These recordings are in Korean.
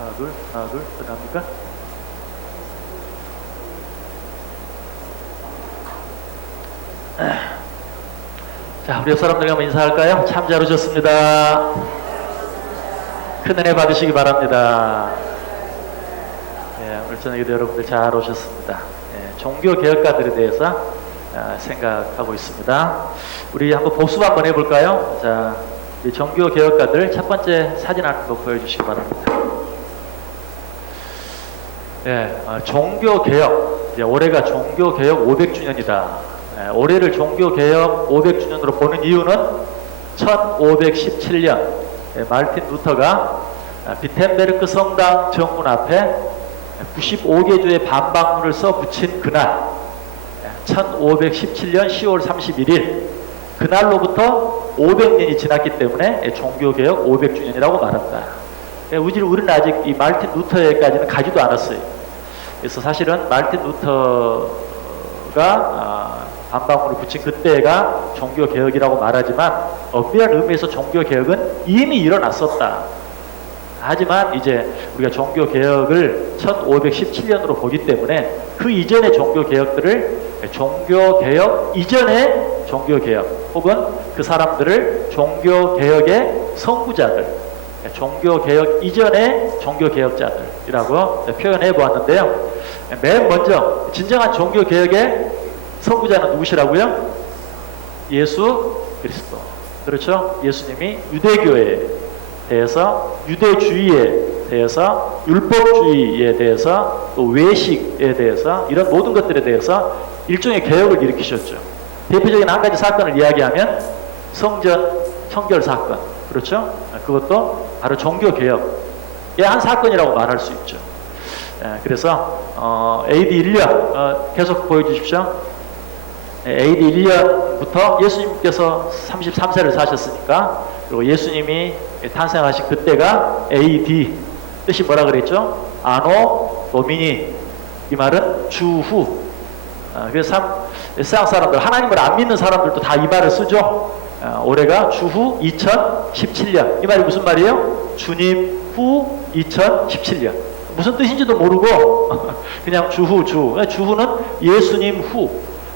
하나, 둘, 끝납니까? 자, 우리 옆 사람들과 한번 인사할까요? 참 잘 오셨습니다. 큰 은혜 받으시기 바랍니다. 예, 오늘 저녁에도 여러분들 잘 오셨습니다. 예, 종교개혁가들에 대해서 생각하고 있습니다. 우리 한번 복습 한번 해볼까요? 자, 이 종교개혁가들 첫 번째 사진 한번 보여주시기 바랍니다. 예, 종교개혁. 이제 올해가 종교개혁 500주년이다. 예, 올해를 종교개혁 500주년으로 보는 이유는 1517년 예, 마르틴 루터가 비텐베르크 성당 정문 앞에 95개 조의 반박문을 써 붙인 그날, 1517년 10월 31일 그날로부터 500년이 지났기 때문에 종교개혁 500주년이라고 말한다. 우리는 아직 이 마르틴 루터에까지는 가지도 않았어요. 그래서 사실은 마르틴 루터가 반박문을 붙인 그때가 종교개혁이라고 말하지만 엄밀한 의미에서 종교개혁은 이미 일어났었다. 하지만 이제 우리가 종교개혁을 1517년으로 보기 때문에 그 이전의 종교개혁들을 종교개혁 이전의 종교개혁 혹은 그 사람들을 종교개혁의 선구자들, 종교개혁 이전의 종교개혁자들이라고 표현해 보았는데요. 맨 먼저 진정한 종교개혁의 선구자는 누구시라고요? 예수 그리스도. 그렇죠? 예수님이 유대교에 대해서, 유대주의에 대해서, 율법주의에 대해서, 또 외식에 대해서 이런 모든 것들에 대해서 일종의 개혁을 일으키셨죠. 대표적인 한 가지 사건을 이야기하면 성전 청결 사건. 그렇죠? 그것도 바로 종교개혁의 한 사건이라고 말할 수 있죠. 그래서 AD 1년 계속 보여주십시오. AD 1년부터 예수님께서 33세를 사셨으니까, 그리고 예수님이 탄생하신 그때가 AD, 뜻이 뭐라 그랬죠? 아노 도미니, 이 말은 주후. 그래서 세상 사람들, 하나님을 안 믿는 사람들도 다 이 말을 쓰죠. 올해가 주후 2017년. 이 말이 무슨 말이에요? 주님 후 2017년. 무슨 뜻인지도 모르고 그냥 주후. 주후는 예수님 후,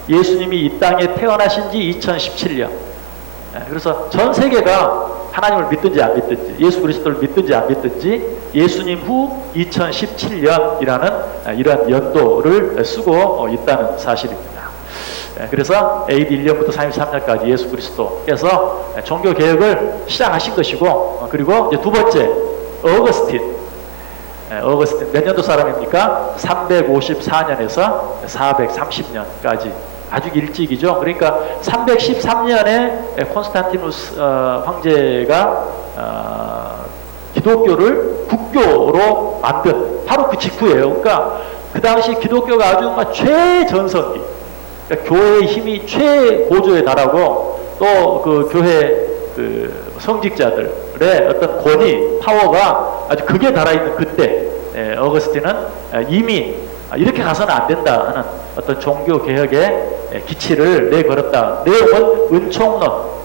예수님이 이 땅에 태어나신 지 2017년. 그래서 전 세계가 하나님을 믿든지 안 믿든지, 예수 그리스도를 믿든지 안 믿든지 예수님 후 2017년이라는 이러한 연도를 쓰고 있다는 사실입니다. 그래서 AD 1년부터 33년까지 예수 그리스도께서 종교개혁을 시작하신 것이고, 그리고 이제 두 번째 어거스틴 몇 년도 사람입니까? 354년에서 430년까지 아주 일찍이죠. 그러니까 313년에 콘스탄티누스 황제가 기독교를 국교로 만든 바로 그 직후예요. 그러니까 그 당시 기독교가 아주 막 최전성기, 그러니까 교회의 힘이 최고조에 달하고 또 그 교회 그 성직자들의 어떤 권위, 파워가 아주 극에 달아있는 그때 어거스틴은 이미 이렇게 가서는 안 된다 하는 어떤 종교개혁의 기치를 내걸었다. 내용은 은총론.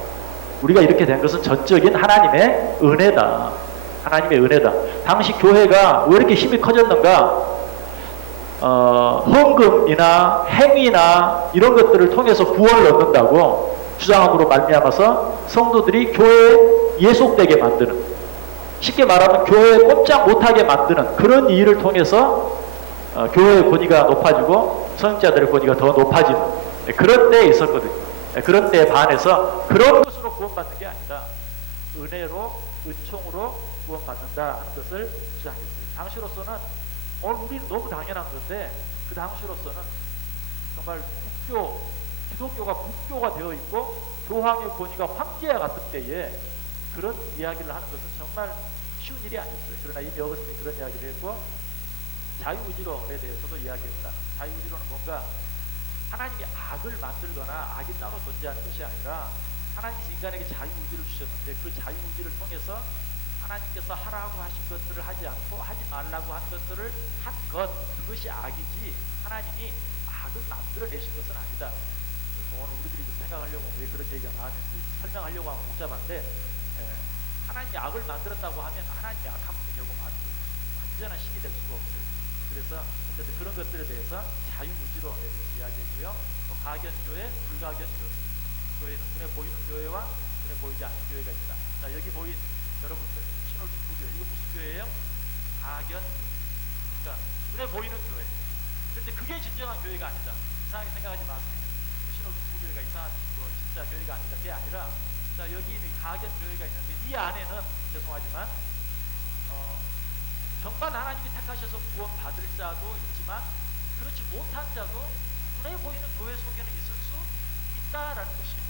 우리가 이렇게 된 것은 전적인 하나님의 은혜다. 하나님의 은혜다. 당시 교회가 왜 이렇게 힘이 커졌는가? 헌금이나 행위나 이런 것들을 통해서 구원을 얻는다고 주장함으로 말미암아서 성도들이 교회에 예속되게 만드는, 쉽게 말하면 교회에 꼼짝 못하게 만드는 그런 일을 통해서 교회의 권위가 높아지고 성직자들의 권위가 더 높아지는 그런 때에 있었거든요. 그런 때에 반해서 그런 것으로 구원받는 게 아니다, 은혜로, 은총으로 구원받는다 하는 것을 주장했어요. 당시로서는 오늘 우리는 너무 당연한 건데, 그 당시로서는 정말 기독교가 국교가 되어 있고 교황의 권위가 황제와 같은 때에 그런 이야기를 하는 것은 정말 쉬운 일이 아니었어요. 그러나 이미 어거스틴이 그런 이야기를 했고, 자유의지론에 대해서도 이야기했다. 자유의지론은 뭔가 하나님이 악을 만들거나 악이 따로 존재하는 것이 아니라 하나님께서 인간에게 자유의지를 주셨는데 그 자유의지를 통해서 하나님께서 하라고 하신 것들을 하지 않고 하지 말라고 한 것들을 한 것, 그것이 악이지 하나님이 악을 만들어내신 것은 아니다. 오늘 우리들이 좀 생각하려고 왜 그런 얘기가 나왔는지 설명하려고 하면 복잡한데, 하나님이 악을 만들었다고 하면 하나님이 악한 분이 결국 완전한 식이 될 수가 없어요. 그래서 어쨌든 그런 것들에 대해서 자유의지론에 대해서 이야기했고요. 또 가견교회, 불가견교회. 교회는 눈에 보이는 교회와 눈에 보이지 않는 교회가 있다. 자, 여기 모인 여러분들, 신홀 중부교회. 이거 무슨 교회예요? 가견교회. 그러니까 눈에 보이는 교회. 그런데 그게 진정한 교회가 아니다. 이상하게 생각하지 마세요. 신홀 중부교회가 이상한 진짜 교회가 아니다. 그게 아니라, 자, 여기 가견교회가 있는데 이 안에는 죄송하지만 정말 하나님이 택하셔서 구원 받을 자도 있지만 그렇지 못한 자도 눈에 보이는 교회 속에는 있을 수 있다라는 것이에요.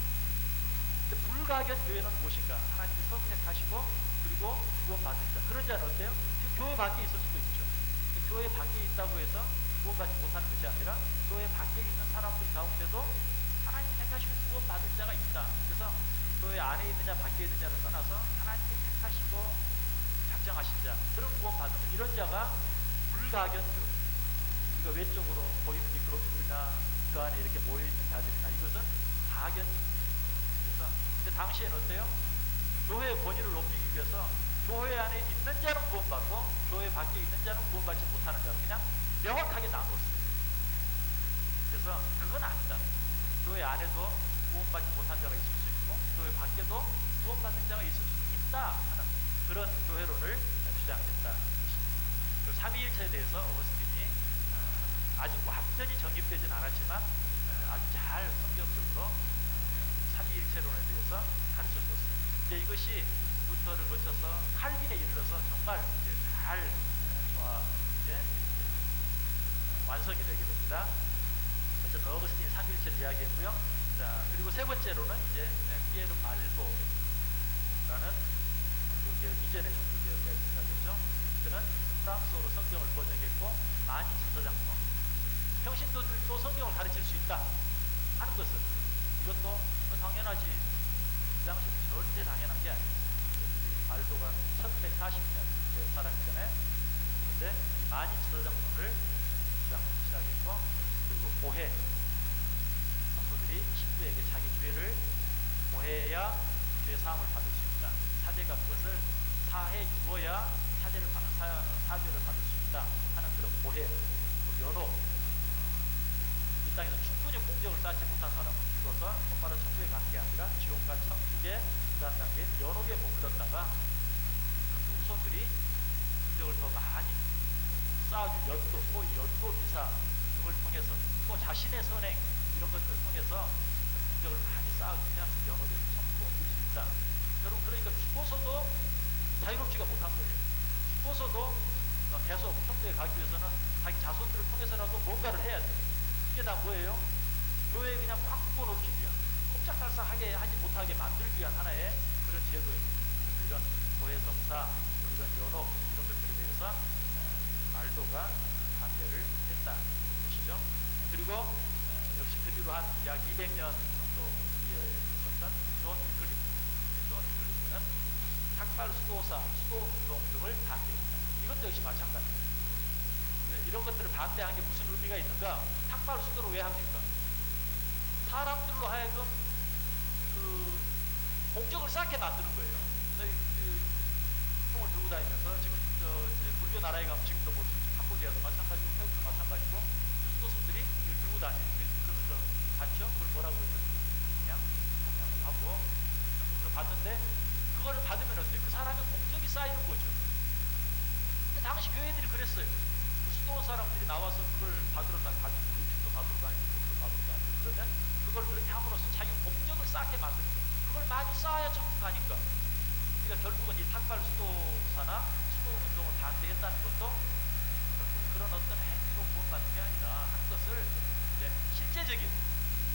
근데 불가견 교회는 무엇인가? 하나님이 선택하시고 그리고 구원 받은 자. 그런 자는 어때요? 지금 교회 밖에 있을 수도 있죠. 교회 밖에 있다고 해서 구원받지 못하는 것이 아니라 교회 밖에 있는 사람들 가운데도 하나님이 택하시고 구원 받을 자가 있다. 그래서 교회 안에 있느냐 밖에 있느냐를 떠나서 하나님이 택하시고 작정하신 자, 그런 구원 받는 이런 자가 불가견 교회. 우리가 외적으로 보이는 미크로풀이나 그 안에 이렇게 모여있는 자들이나 이것은 가견. 그래서 근데 당시에는 어때요? 교회의 권위를 높이기 위해서 교회 안에 있는 자는 구원받고 교회 밖에 있는 자는 구원받지 못하는 자로 그냥 명확하게 나눴어요. 그래서 그건 아니다. 교회 안에도 구원받지 못한 자가 있을 수 있고 교회 밖에도 구원받는 자가 있을 수 있다 하는 그런 교회론을 주장했다. 그리고 삼위일체에 대해서 어거스틴이 아직 완전히 정립되진 않았지만 아주 잘 성경적으로 삼위일체론에 대해서 가르쳐 줬어요. 이제 이것이 루터를 거쳐서 칼빈에 이르러서 정말 이제 잘 완성이 되게 됩니다. 그래서 어거스틴이 삼위일체를 이야기했고요. 자, 그리고 세 번째로는 이제 피에르 발도라는 이전의 종교개혁가 있었겠죠. 그는 프랑스어로 성경을 번역했고 많이 주서장로 평신도들도 성경을 가르칠 수 있다 하는 것은 이것도 당연하지. 그 당시는 절대 당연한 게 아니에요. 발도가 1140년 살았잖아요. 그런데 이 많이 주서장로를 주장하기 시작했고 그리고 고해 성도들이 식구에게 자기 죄를 고해야 죄 사함을 받을 수 있다. 사제가 그것을 사해 주어야 사죄를 받을 수 있다 하는 그런 고해, 또 연호. 이 땅에서 충분히 공적을 쌓지 못한 사람은 죽어서 곧바로 천국에 가는 게 아니라 지옥과 천국의 중간 단계인 연옥에 머물렀다가 그 후손들이 공적을 더 많이 쌓아준 연도, 소위 연도 미사 등을 통해서 또 자신의 선행 이런 것들을 통해서 공적을 많이 쌓아주면 연옥에서 천국으로 옮길 수 있다. 여러분, 그러니까 죽어서도 자유롭지가 못한 거예요. 죽어서도 계속 천국에 가기 위해서는 자기 자손들을 통해서라도 뭔가를 해야 돼요. 이게 다 뭐예요? 교회에 그냥 꽉 묶어놓기 위한, 꼼짝달싹하게 하지 못하게 만들기 위한 하나의 그런 제도예요. 그래서 이런 고해성사, 이런 연옥 이런 것들에 대해서 말도가 반대를 했다 것이죠. 그리고 역시 그 뒤로 한 약 200년 정도 뒤에 있었던 존 위클리프는 탁발 수도사, 수도운동 등을 반대했다. 이것도 역시 마찬가지입니다. 이런 것들을 반대한 게 무슨 의미가 있는가? 탁발 수도를 왜 합니까? 사람들로 하여금 그 공적을 쌓게 만드는 거예요. 저희 통을 들고 다니면서 지금 불교 나라에 가면 지금도 볼 수 있죠. 캄보디아도 마찬가지고 태국도 마찬가지고 수도승들이 이걸 들고 다녀요. 그러면서 봤죠? 그걸 뭐라고 그러죠? 공양을 하고 그걸 봤는데 그거를 받으면 어때요? 그 사람의 공적이 쌓이는 거죠. 근데 당시 교회들이 그랬어요. 그 수도원 사람들이 나와서 그걸 받으러 다니고 음식도 받으러 다니고 물도 받으러 다니고 그러면 그걸 그렇게 함으로써 자기 공적을 쌓게 만드는 거예요. 그걸 많이 쌓아야 천국 가니까. 그러니까 결국은 이 탁발 수도사나 수도원 운동을 반대했다는 것도 결국 그런 어떤 행위로 구원받는 게 아니라 하는 것을 이제 실제적인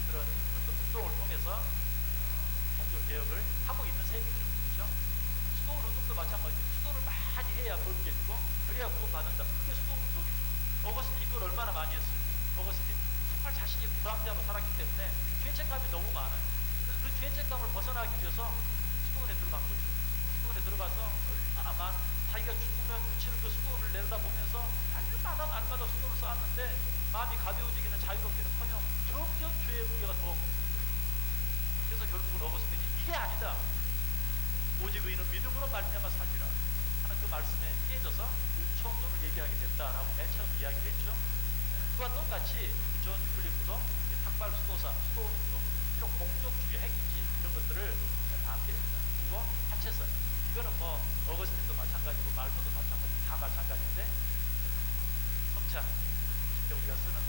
그런 어떤 운동을 통해서 종교 개혁을 하고 있는 셈이죠. 그렇죠? 수도원 운동도 마찬가지예요. 수도를 많이 해야 거룩해지고 그래야 구원받는다. 그게 수도원 운동이죠. 어거스틴이 그걸 얼마나 많이 했어요. 어거스틴 정말 자신이 불합리하고 살았기 때문에 죄책감이 너무 많아요. 그래서 그 죄책감을 벗어나기 위해서 수도원에 들어간 거죠. 수도원에 들어가서 얼마나 자기가 죽으면 미치는 그 수도원을 내려다보면서 날마다 수도를 쌓았는데 마음이 가벼워지기는 자유롭기는커녕 점점 죄의 무게가 더 그래서 결국은 어거스틴이 이게 아니다. 오직 의인은 믿음으로 말미암아 살리라 하는 그 말씀에 깨졌어요. 통해서 유총론을 얘기하게 됐다라고 맨 처음 이야기를 했죠. 그와 똑같이 존 유클리프도 탁발 수도사, 수도운동, 이런 공동주의, 핵인지 이런 것들을 반대했다. 그리고 하체선, 이거는 뭐 어거스틴도 마찬가지고 말도도 마찬가지고 다 마찬가지인데, 성찬, 실제 우리가 쓰는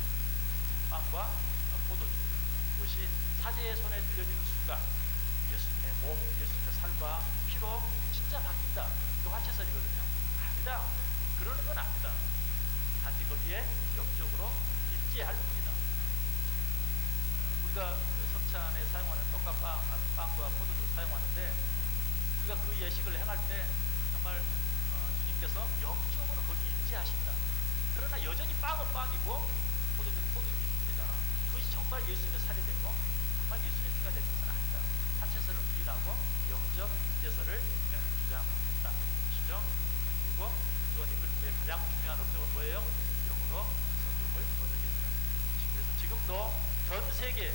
빵과 포도주, 그것이 사제의 손에 들려지는 순간 예수님의 몸, 예수님의 살과 피로 진짜 바뀐다. 이거 화채설이거든요. 아니다. 그러는 건 아니다. 단지 거기에 영적으로 입지할 뿐이다. 우리가 성찬에 사용하는 떡과 빵과 포도주를 사용하는데, 우리가 그 예식을 행할 때 정말 주님께서 영적으로 거기 입지하신다. 그러나 여전히 빵은 빵이고 포도주는 포도주입니다. 그것이 정말 예수님의 살이 되고 정말 예수님의 피가 되는 것은 아니다. 한체설을 부인하고 영적 임재설을 주장했다. 시죠. 그리고 조언이 그리스도의 가장 중요한 업적은 뭐예요? 영으로 성경을 번역했다. 그래서 지금도 전 세계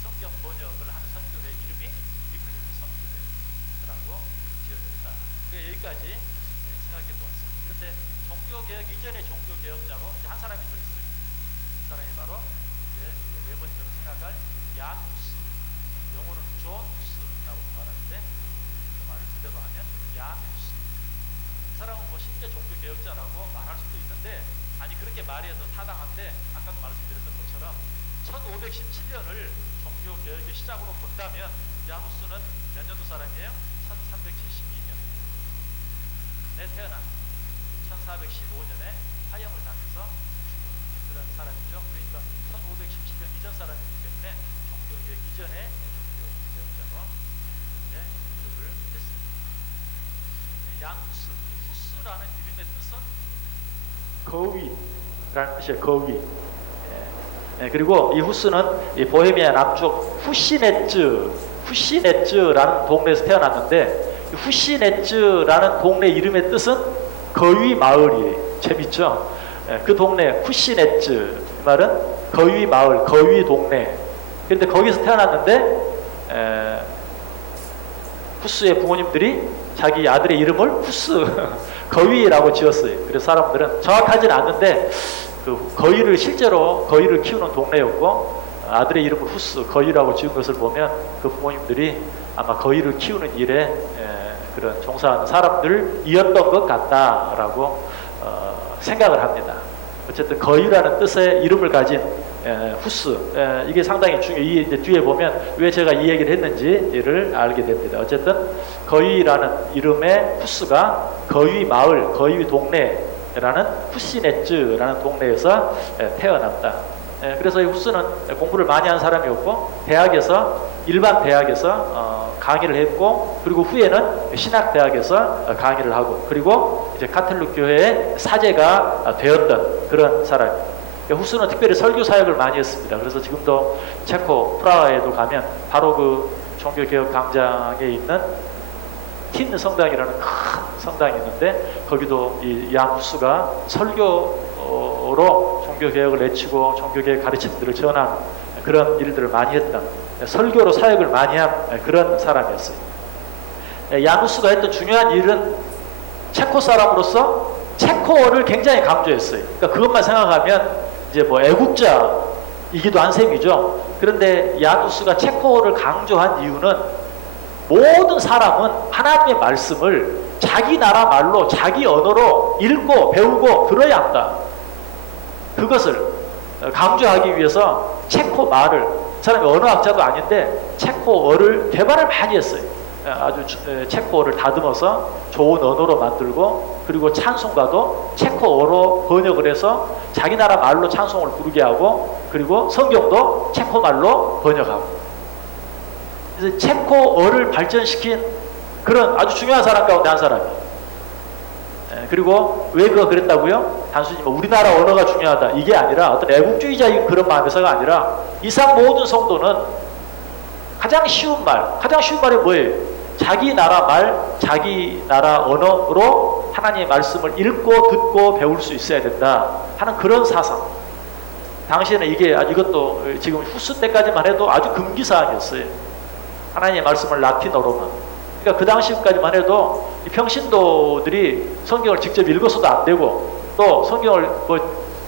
성경 번역을 하는 선교회 이름이 위클리프 선교회라고 지어졌다. 여기까지 생각해 보았습니다. 그런데 종교개혁 이전의 종교개혁자로 한 사람이 더 있어요. 그 사람이 바로 네 번째로 생각할 야누스, 영어로는 존누스라고 말하는데 그 말을 그대로 하면 야누스. 이 사람은 뭐 심지어 종교개혁자라고 말할 수도 있는데, 아니 그렇게 말해도 타당한데, 아까도 말씀드렸던 것처럼 1517년을 종교개혁의 시작으로 본다면 야누스는 몇 년도 사람이에요? 1372년에 태어난 1415년에 화형을 당해서 죽은 그런 사람이죠. 그러니까 1517년 이전 사람이기 때문에 종교개혁 이전의 종교개혁자로 기록을 했습니다. 양후스, 후스라는 이름의 뜻은 거위라는 뜻이에요. 거위. 그리고 이 후스는 이 보헤미아 남쪽 후시네츠라는 동네에서 태어났는데, 후시네츠라는 동네 이름의 뜻은 거위 마을이에요. 재밌죠? 그 동네 후시네츠 말은 거위 마을, 거위 동네. 그런데 거기서 태어났는데 후스의 부모님들이 자기 아들의 이름을 후스 거위라고 지었어요. 그래서 사람들은 정확하지는 않는데 그 거위를 실제로 거위를 키우는 동네였고, 아들의 이름을 후스 거위라고 지은 것을 보면 그 부모님들이 아마 거위를 키우는 일에 그런 종사하는 사람들이었던 것 같다라고 생각을 합니다. 어쨌든 거위라는 뜻의 이름을 가진 후스, 이게 상당히 중요해요. 이제 뒤에 보면 왜 제가 이 얘기를 했는지를 알게 됩니다. 어쨌든 거위라는 이름의 후스가 거위 마을, 거위 동네라는 후시네츠라는 동네에서 태어났다. 그래서 이 후스는 공부를 많이 한 사람이었고, 일반 대학에서 강의를 했고, 그리고 후에는 신학대학에서 강의를 하고, 그리고 이제 카톨릭 교회의 사제가 되었던 그런 사람입니다. 후스는 특별히 설교 사역을 많이 했습니다. 그래서 지금도 체코 프라하에도 가면 바로 그 종교개혁 광장에 있는 틴 성당이라는 큰 성당이 있는데, 거기도 이 양 후스가 설교로 종교개혁을 내치고 종교개혁 가르침들을 전한 그런 일들을 많이 했던, 설교로 사역을 많이 한 그런 사람이었어요. 야누스가 했던 중요한 일은 체코 사람으로서 체코어를 굉장히 강조했어요. 그러니까 그것만 생각하면 이제 뭐 애국자이기도 한 셈이죠. 그런데 야누스가 체코어를 강조한 이유는 모든 사람은 하나님의 말씀을 자기 나라 말로, 자기 언어로 읽고 배우고 들어야 한다. 그것을 강조하기 위해서 체코 말을, 사람이 언어학자도 아닌데 체코어를 개발을 많이 했어요. 아주 체코어를 다듬어서 좋은 언어로 만들고, 그리고 찬송가도 체코어로 번역을 해서 자기 나라 말로 찬송을 부르게 하고, 그리고 성경도 체코 말로 번역하고. 그래서 체코어를 발전시킨 그런 아주 중요한 사람 가운데 한 사람이에요. 그리고 왜 그랬다고요? 단순히 뭐 우리나라 언어가 중요하다 이게 아니라, 어떤 애국주의자인 그런 마음에서가 아니라, 이상 모든 성도는 가장 쉬운 말이 뭐예요? 자기 나라 말, 자기 나라 언어로 하나님의 말씀을 읽고 듣고 배울 수 있어야 된다 하는 그런 사상. 당시에는 이것도 지금 후스 때까지만 해도 아주 금기사항이었어요. 하나님의 말씀을 라틴어로만. 그러니까 그 당시까지만 해도 이 평신도들이 성경을 직접 읽어서도 안 되고 또 성경을 뭐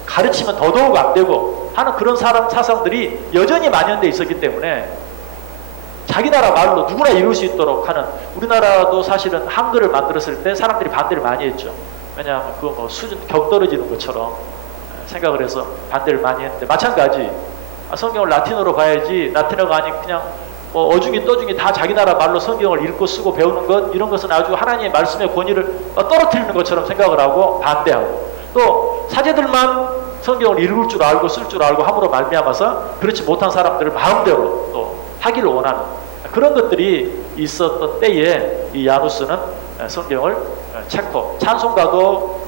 가르치면 더더욱 안 되고 하는 그런 사상들이 여전히 만연돼 있었기 때문에 자기 나라 말로 누구나 이룰 수 있도록 하는, 우리나라도 사실은 한글을 만들었을 때 사람들이 반대를 많이 했죠. 왜냐하면 그 뭐 수준 격 떨어지는 것처럼 생각을 해서 반대를 많이 했는데, 마찬가지 성경을 라틴어로 봐야지, 라틴어가 아닌 그냥 뭐 어중이 떠중이 다 자기 나라 말로 성경을 읽고 쓰고 배우는 것, 이런 것은 아주 하나님의 말씀의 권위를 떨어뜨리는 것처럼 생각을 하고 반대하고, 또 사제들만 성경을 읽을 줄 알고 쓸 줄 알고 함으로 말미암아서 그렇지 못한 사람들을 마음대로 또 하기를 원하는 그런 것들이 있었던 때에 이 야누스는 성경을 체코, 찬송가도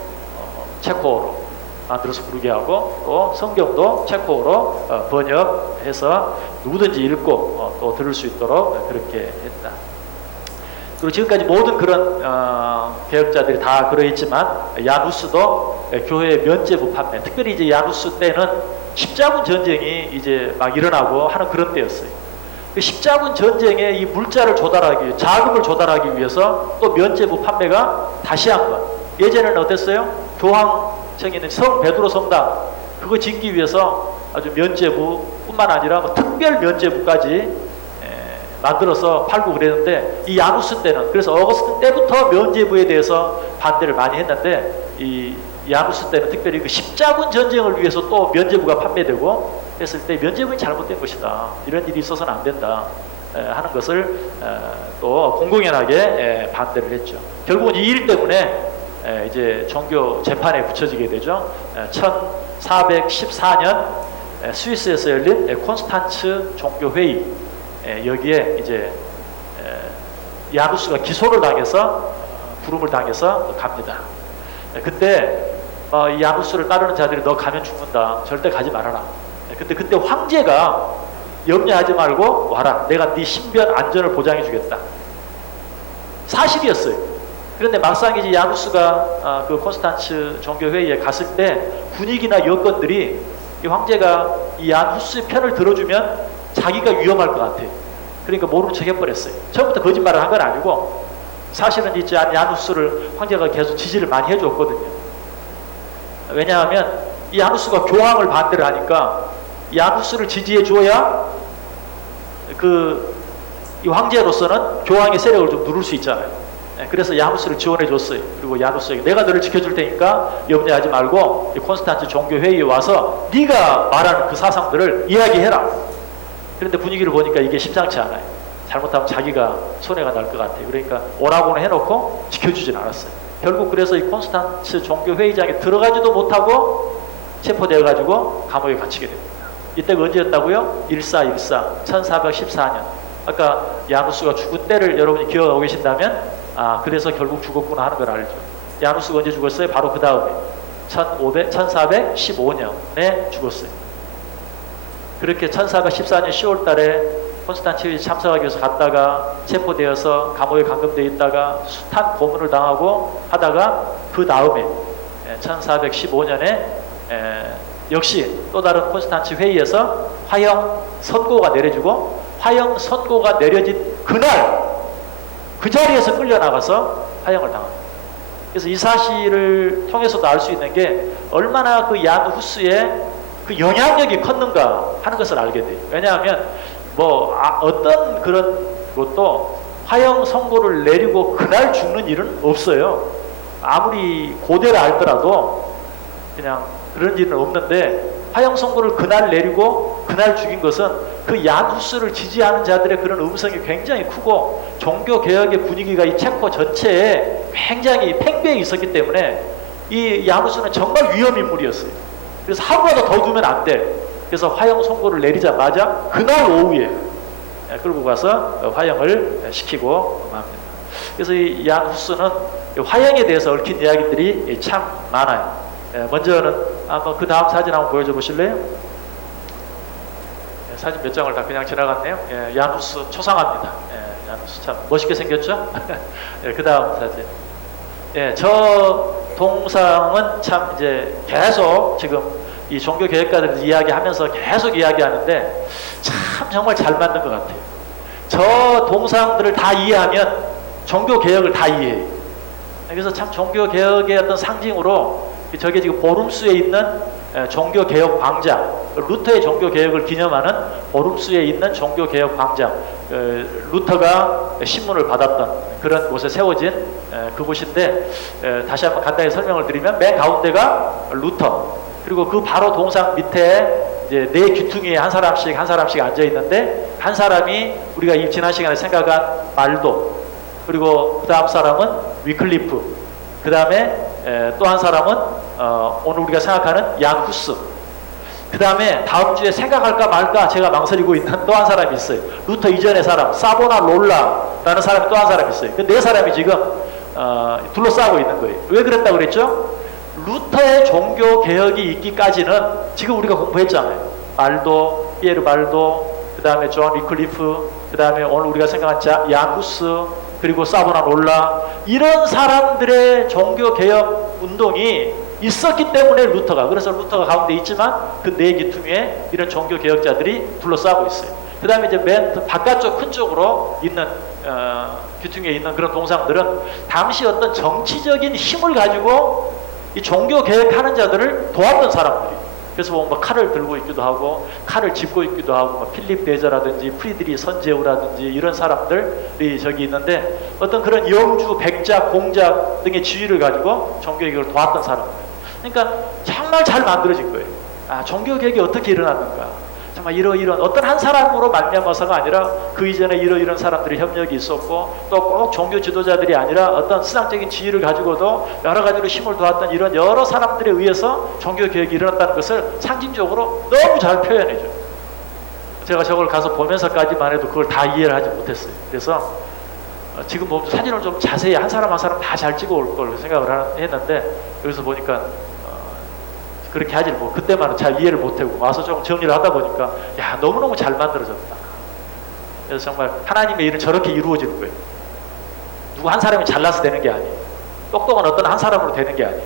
체코어로 만들어서 부르게 하고 또 성경도 체코어로 번역해서 누구든지 읽고 또 들을 수 있도록 그렇게 했다. 그리고 지금까지 모든 그런 개혁자들이 다 그러했지만 야누스도 교회의 면죄부 판매, 특별히 이제 야누스 때는 십자군 전쟁이 이제 막 일어나고 하는 그런 때였어요. 그 십자군 전쟁에 이 물자를 조달하기, 자금을 조달하기 위해서 또 면죄부 판매가 다시 한번, 예전에는 어땠어요? 교황청에 있는 성 베드로 성당 그거 짓기 위해서 아주 면죄부뿐만 아니라 뭐 특별 면죄부까지 만들어서 팔고 그랬는데, 이 야누스 때는, 그래서 어거스틴 때부터 면죄부에 대해서 반대를 많이 했는데, 이 야누스 때는 특별히 그 십자군 전쟁을 위해서 또 면죄부가 판매되고 했을 때 면죄부는 잘못된 것이다, 이런 일이 있어서는 안 된다 하는 것을 또 공공연하게 반대를 했죠. 결국은 이 일 때문에 이제 종교 재판에 붙여지게 되죠. 1414년 스위스에서 열린 콘스탄츠 종교회의, 여기에 이제 야누스가 기소를 당해서 부름을 당해서 갑니다. 그때 이 야누스를 따르는 자들이 너 가면 죽는다, 절대 가지 말아라. 근데 그때 황제가 염려하지 말고 와라, 내가 네 신변 안전을 보장해 주겠다. 사실이었어요. 그런데 막상 이제 야누스가 그 콘스탄츠 종교회의에 갔을 때 분위기나 여건들이 이 황제가 이 야누스의 편을 들어주면 자기가 위험할 것 같아요. 그러니까 모르는 척 해버렸어요. 처음부터 거짓말을 한 건 아니고 사실은 이제 야누스를 황제가 계속 지지를 많이 해줬거든요. 왜냐하면 이 야누스가 교황을 반대를 하니까 야누스를 지지해 줘야 이 황제로서는 교황의 세력을 좀 누를 수 있잖아요. 그래서 야누스를 지원해 줬어요. 그리고 야누스에게 내가 너를 지켜줄 테니까 염려하지 말고 콘스탄츠 종교회의에 와서 네가 말하는 그 사상들을 이야기해라. 그런데 분위기를 보니까 이게 심상치 않아요. 잘못하면 자기가 손해가 날 것 같아요. 그러니까 오라고는 해놓고 지켜주진 않았어요. 결국 그래서 이 콘스탄츠 종교회의장에 들어가지도 못하고 체포되어가지고 감옥에 갇히게 됩니다. 이때가 언제였다고요? 1414년. 아까 야누스가 죽은 때를 여러분이 기억하고 계신다면 그래서 결국 죽었구나 하는 걸 알죠. 야누스가 언제 죽었어요? 바로 그 다음에 1415년에 죽었어요. 그렇게 1414년 10월 달에 콘스탄츠에 참석하기 위해서 갔다가 체포되어서 감옥에 감금되어 있다가 숱한 고문을 당하고 하다가 그 다음에 1415년에 역시 또 다른 콘스탄츠 회의에서 화형 선고가 내려지고, 화형 선고가 내려진 그날 그 자리에서 끌려나가서 화형을 당합니다. 그래서 이 사실을 통해서도 알 수 있는 게 얼마나 그 야누스의 그 영향력이 컸는가 하는 것을 알게 돼요. 왜냐하면 어떤 그런 것도 화형 선고를 내리고 그날 죽는 일은 없어요. 아무리 고대를 알더라도 그냥 그런 일은 없는데, 화형 선고를 그날 내리고 그날 죽인 것은 그 야누스를 지지하는 자들의 그런 음성이 굉장히 크고 종교 개혁의 분위기가 이 체코 전체에 굉장히 팽배해 있었기 때문에 이 야누스는 정말 위험 인물이었어요. 그래서 하루라도 더 두면 안 돼. 그래서 화형 선고를 내리자마자 그날 오후에 끌고 가서 화형을 시키고 맙니다. 그래서 이 야누스는 화형에 대해서 얽힌 이야기들이 참 많아요. 먼저는 한번 그 다음 사진 한번 보여줘 보실래요? 사진 몇 장을 다 그냥 지나갔네요. 야누스 초상화입니다. 야누스 참 멋있게 생겼죠? 그 다음 사진. 저 동상은 참 이제 계속 지금 이 종교 개혁가들 이야기하면서 계속 이야기하는데 참 정말 잘 맞는 것 같아요. 저 동상들을 다 이해하면 종교 개혁을 다 이해해요. 그래서 참 종교개혁의 어떤 상징으로 저게 지금 보름수에 있는 종교개혁 광장, 루터의 종교개혁을 기념하는 보름수에 있는 종교개혁 광장, 루터가 신문을 받았던 그런 곳에 세워진 그곳인데, 다시 한번 간단히 설명을 드리면 맨 가운데가 루터, 그리고 그 바로 동상 밑에 이제 네 귀퉁이에 한 사람씩 앉아 있는데, 한 사람이 우리가 이 지난 시간에 생각한 말도, 그리고 그 다음 사람은 위클리프, 그 다음에 또 한 사람은 오늘 우리가 생각하는 얀 후스, 그 다음에 다음 주에 생각할까 말까 제가 망설이고 있는 또 한 사람이 있어요. 루터 이전의 사람, 사보나롤라라는 사람이 또 한 사람이 있어요. 그 네 사람이 지금 둘러싸고 있는 거예요. 왜 그랬다고 그랬죠? 루터의 종교 개혁이 있기까지는 지금 우리가 공부했잖아요. 말도, 피에르 말도, 그 다음에 존 위클리프, 그 다음에 오늘 우리가 생각한 얀 후스, 그리고 사보나롤라, 이런 사람들의 종교 개혁 운동이 있었기 때문에 루터가, 그래서 루터가 가운데 있지만 그 네 귀퉁이에 이런 종교 개혁자들이 둘러싸고 있어요. 그 다음에 이제 맨 바깥쪽 큰 쪽으로 있는 귀퉁이에 있는 그런 동상들은 당시 어떤 정치적인 힘을 가지고 이 종교 개혁하는 자들을 도왔던 사람들이. 그래서 뭐 칼을 들고 있기도 하고 칼을 짚고 있기도 하고, 뭐 필립 대저라든지 프리드리 선제우라든지 이런 사람들이 저기 있는데, 어떤 그런 영주, 백작, 공작 등의 지위를 가지고 종교개혁을 도왔던 사람들. 그러니까 정말 잘 만들어진 거예요. 아, 종교개혁이 어떻게 일어났는가? 정말 이런 어떤 한 사람으로 말미암아서가 아니라 그 이전에 이런 사람들의 협력이 있었고, 또 꼭 종교 지도자들이 아니라 어떤 수상적인 지위를 가지고도 여러 가지로 힘을 도왔던 이런 여러 사람들에 의해서 종교개혁이 일어났다는 것을 상징적으로 너무 잘 표현해줘요. 제가 저걸 가서 보면서까지만 해도 그걸 다 이해를 하지 못했어요. 그래서 지금 보면 사진을 좀 자세히 한 사람 한 사람 다 잘 찍어 올 걸 생각을 했는데, 여기서 보니까 그렇게 하지 뭐 그때만은 잘 이해를 못하고 와서 좀 정리를 하다 보니까 야, 너무너무 잘 만들어졌다. 그래서 정말 하나님의 일은 저렇게 이루어지는 거예요. 누구 한 사람이 잘나서 되는 게 아니에요. 똑똑한 어떤 한 사람으로 되는 게 아니에요.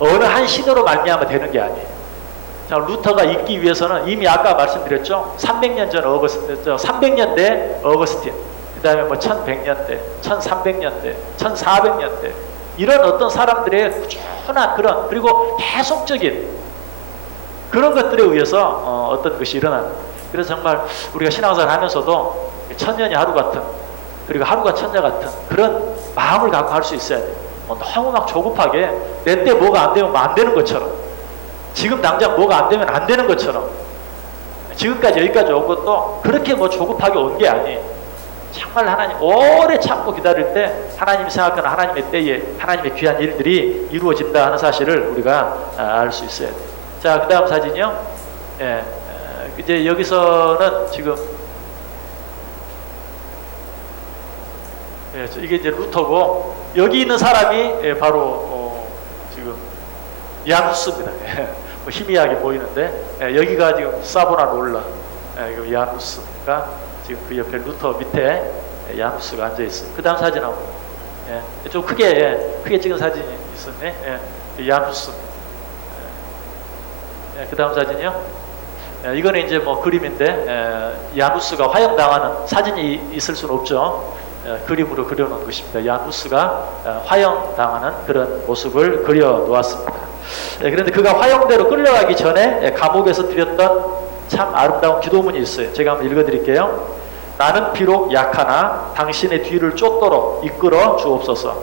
어느 한 시대로 말미암아 되는 게 아니에요. 자, 루터가 있기 위해서는 이미 아까 말씀드렸죠. 300년 전 300년대 어거스틴, 그 다음에 뭐 1100년대, 1300년대, 1400년대, 이런 어떤 사람들의 꾸준한 그런, 그리고 계속적인 그런 것들에 의해서 어떤 것이 일어나는. 그래서 정말 우리가 신앙생활 하면서도 천년이 하루 같은, 그리고 하루가 천년 같은 그런 마음을 갖고 할 수 있어야 돼요. 너무 막 조급하게 내 때 뭐가 안 되면 뭐 안 되는 것처럼, 지금 당장 뭐가 안 되면 안 되는 것처럼, 지금까지 여기까지 온 것도 그렇게 뭐 조급하게 온 게 아니에요. 정말 하나님 오래 참고 기다릴 때 하나님이 생각하는 하나님의 때에 하나님의 귀한 일들이 이루어진다 하는 사실을 우리가 알 수 있어야 돼요. 자, 그 다음 사진이요. 예, 이제 여기서는 지금 이게 이제 루터고, 여기 있는 사람이 바로 지금 얀 후스입니다. 뭐 희미하게 보이는데, 여기가 지금 사보나롤라, 얀 후스가 지금 그 옆에 루터 밑에 얀 후스가 앉아 있어요. 그 다음 사진 한번. 좀 크게 찍은 사진이 있었네. 얀 후스. 그 다음 사진이요. 이거는 이제 뭐 그림인데, 얀 후스가 화형당하는 사진이 있을 수는 없죠. 그림으로 그려놓은 것입니다. 얀 후스가 화형당하는 그런 모습을 그려 놓았습니다. 그런데 그가 화형대로 끌려가기 전에 감옥에서 드렸던 참 아름다운 기도문이 있어요. 제가 한번 읽어드릴게요. 나는 비록 약하나 당신의 뒤를 쫓도록 이끌어 주옵소서.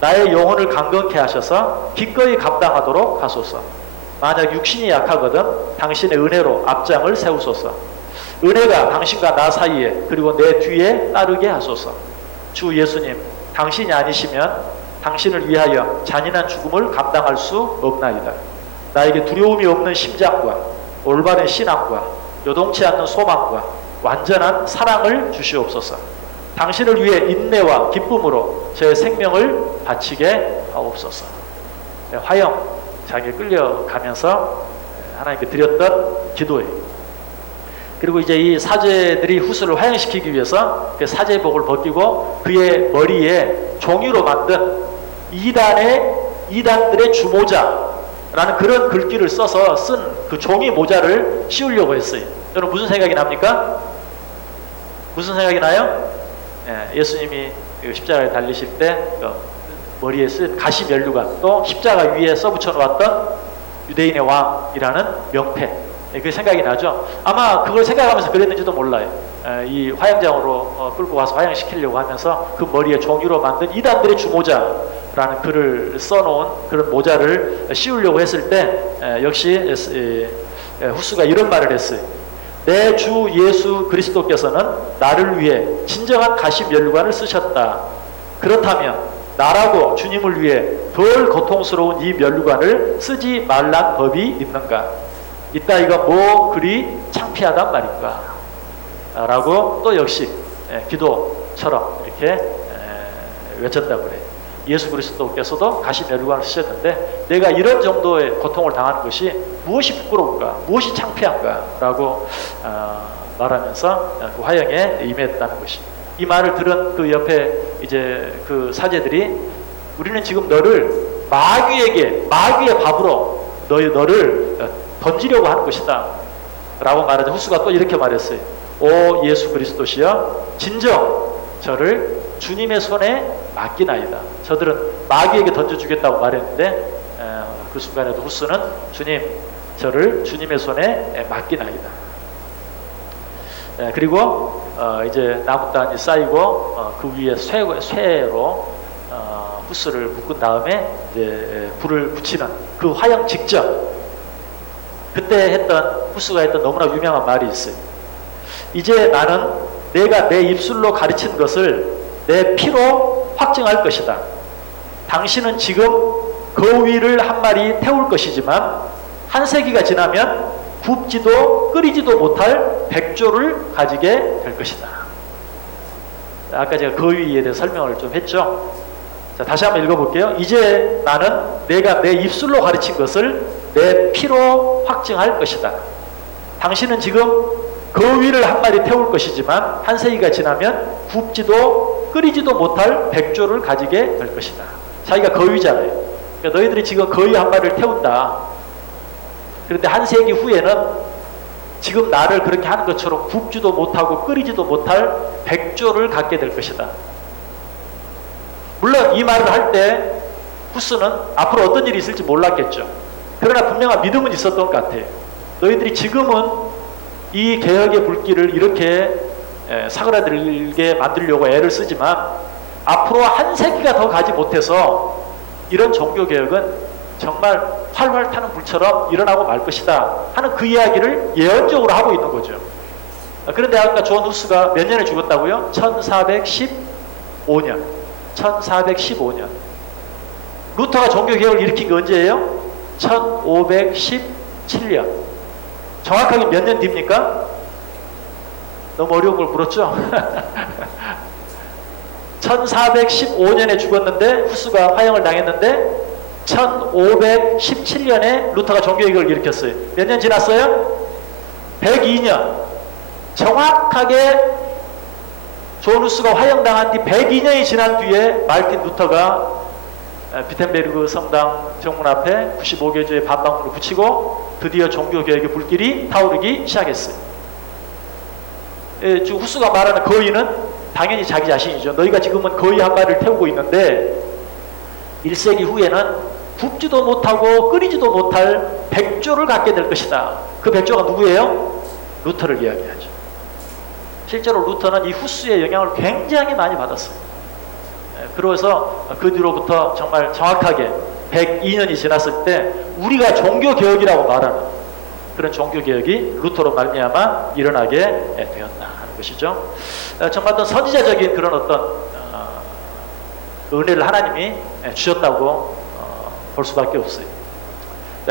나의 영혼을 강건케 하셔서 기꺼이 감당하도록 하소서. 만약 육신이 약하거든 당신의 은혜로 앞장을 세우소서. 은혜가 당신과 나 사이에 그리고 내 뒤에 따르게 하소서. 주 예수님, 당신이 아니시면 당신을 위하여 잔인한 죽음을 감당할 수 없나이다. 나에게 두려움이 없는 심장과 올바른 신앙과 요동치 않는 소망과 완전한 사랑을 주시옵소서. 당신을 위해 인내와 기쁨으로 제 생명을 바치게 하옵소서. 화형장에 끌려가면서 하나님께 드렸던 기도예요. 그리고 이제 이 사제들이 후스를 화형시키기 위해서 그 사제복을 벗기고 그의 머리에 종이로 만든 이단들의 주모자라는 그런 글귀를 써서 쓴 그 종이 모자를 씌우려고 했어요. 여러분 무슨 생각이 납니까? 무슨 생각이 나요? 예수님이 십자가에 달리실 때 머리에 쓴 가시 면류관, 또 십자가 위에 써붙여 놓았던 유대인의 왕이라는 명패, 그 생각이 나죠. 아마 그걸 생각하면서 그랬는지도 몰라요. 이 화양장으로 끌고 가서 화양시키려고 하면서 그 머리에 종이로 만든 이단들의 주모자라는 글을 써놓은 그런 모자를 씌우려고 했을 때 역시 후스가 이런 말을 했어요. 내 주 예수 그리스도께서는 나를 위해 진정한 가시 면류관을 쓰셨다. 그렇다면 나라고 주님을 위해 덜 고통스러운 이 면류관을 쓰지 말란 법이 있는가? 이따 이거 뭐 그리 창피하단 말인가? 라고 또 역시 기도처럼 이렇게 외쳤다고 그래요. 예수 그리스도께서도 가시 면류관을 쓰셨는데 내가 이런 정도의 고통을 당하는 것이 무엇이 부끄러운가, 무엇이 창피한가 라고 말하면서 그 화형에 임했다는 것입니다. 이 말을 들은 그 옆에 이제 그 사제들이 우리는 지금 너를 마귀의 밥으로 너를 던지려고 하는 것이다 라고 말하자 후스가 또 이렇게 말했어요. 오 예수 그리스도시여 진정 저를 주님의 손에 맡기나이다. 저들은 마귀에게 던져주겠다고 말했는데 그 순간에도 후스는 주님 저를 주님의 손에 맡기나이다. 그리고 이제 나뭇단이 쌓이고 그 위에 쇠로 후스를 묶은 다음에 이제 불을 붙이는 그 화형 직전 그때 했던 후스가 했던 너무나 유명한 말이 있어요. 이제 나는 내가 내 입술로 가르친 것을 내 피로 확증할 것이다. 당신은 지금 거위를 한 마리 태울 것이지만 한 세기가 지나면 굽지도 끓이지도 못할 백조를 가지게 될 것이다. 아까 제가 거위에 대해 설명을 좀 했죠. 자, 다시 한번 읽어볼게요. 이제 나는 내가 내 입술로 가르친 것을 내 피로 확증할 것이다. 당신은 지금 거위를 한 마리 태울 것이지만 한 세기가 지나면 굽지도 끓이지도 못할 백조를 가지게 될 것이다. 자기가 거위잖아요. 그러니까 너희들이 지금 거위 한 마리를 태운다. 그런데 한 세기 후에는 지금 나를 그렇게 하는 것처럼 굽지도 못하고 끓이지도 못할 백조를 갖게 될 것이다. 물론 이 말을 할 때 후스는 앞으로 어떤 일이 있을지 몰랐겠죠. 그러나 분명한 믿음은 있었던 것 같아요. 너희들이 지금은 이 개혁의 불길을 이렇게 사그라들게 만들려고 애를 쓰지만 앞으로 한 세기가 더 가지 못해서 이런 종교개혁은 정말 활활 타는 불처럼 일어나고 말 것이다 하는 그 이야기를 예언적으로 하고 있는 거죠. 그런데 아까 존 후스가 몇 년에 죽었다고요? 1415년. 1415년. 루터가 종교개혁을 일으킨 게 언제예요? 1517년. 정확하게 몇 년 뒤입니까? 너무 어려운 걸 물었죠? 1415년에 죽었는데 후스가 화형을 당했는데 1517년에 루터가 종교개혁을 일으켰어요. 몇 년 지났어요? 102년. 정확하게 존 후스가 화형당한 뒤 102년이 지난 뒤에 말틴 루터가 비텐베르그 성당 정문 앞에 95개조의 반박문을 붙이고 드디어 종교개혁의 불길이 타오르기 시작했어요. 지금 후스가 말하는 거위는 당연히 자기 자신이죠. 너희가 지금은 거위 한 마리를 태우고 있는데 1세기 후에는 굽지도 못하고 끓이지도 못할 백조를 갖게 될 것이다. 그 백조가 누구예요? 루터를 이야기하죠. 실제로 루터는 이 후스의 영향을 굉장히 많이 받았어요. 그래서 그 뒤로부터 정말 정확하게 102년이 지났을 때 우리가 종교개혁이라고 말하는 그런 종교개혁이 루터로 말미암아 일어나게 되었다 하는 것이죠. 정말 어떤 선지자적인 그런 어떤 은혜를 하나님이 주셨다고 볼 수밖에 없어요.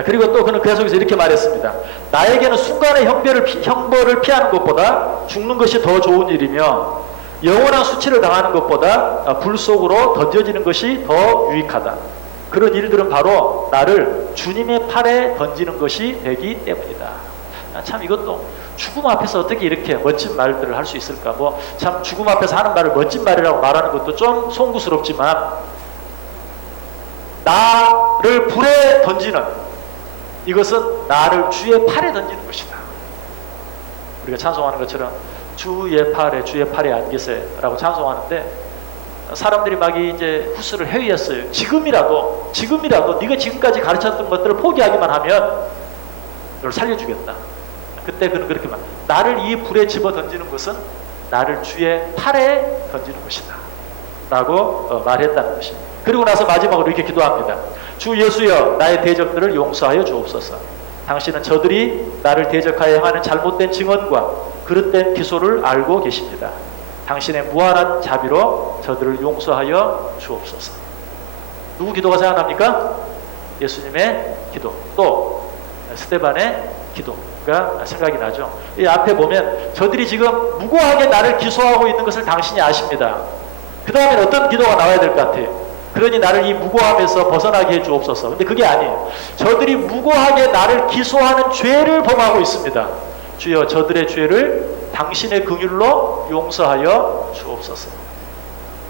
그리고 또 그는 그 속에서 이렇게 말했습니다. 나에게는 순간의 형벌을 피하는 것보다 죽는 것이 더 좋은 일이며 영원한 수치를 당하는 것보다 불 속으로 던져지는 것이 더 유익하다. 그런 일들은 바로 나를 주님의 팔에 던지는 것이 되기 때문이다. 참 이것도 죽음 앞에서 어떻게 이렇게 멋진 말들을 할 수 있을까? 뭐 참 죽음 앞에서 하는 말을 멋진 말이라고 말하는 것도 좀 송구스럽지만 나를 불에 던지는 이것은 나를 주의 팔에 던지는 것이다. 우리가 찬송하는 것처럼 주의 팔에 안기세 라고 찬송하는데 사람들이 막 이제 후스를 회의했어요. 지금이라도 네가 지금까지 가르쳤던 것들을 포기하기만 하면 너를 살려주겠다. 그때 그는 그렇게 말, 나를 이 불에 집어 던지는 것은 나를 주의 팔에 던지는 것이다 라고 말했다는 것입니다. 그리고 나서 마지막으로 이렇게 기도합니다. 주 예수여, 나의 대적들을 용서하여 주옵소서. 당신은 저들이 나를 대적하여 하는 잘못된 증언과 그릇된 기소를 알고 계십니다. 당신의 무한한 자비로 저들을 용서하여 주옵소서. 누구 기도가 생각납니까? 예수님의 기도, 또 스데반의 기도가 생각이 나죠. 이 앞에 보면 저들이 지금 무고하게 나를 기소하고 있는 것을 당신이 아십니다. 그 다음에 어떤 기도가 나와야 될 것 같아요? 그러니 나를 이 무고함에서 벗어나게 해 주옵소서. 근데 그게 아니에요. 저들이 무고하게 나를 기소하는 죄를 범하고 있습니다. 주여, 저들의 죄를 당신의 긍휼로 용서하여 주옵소서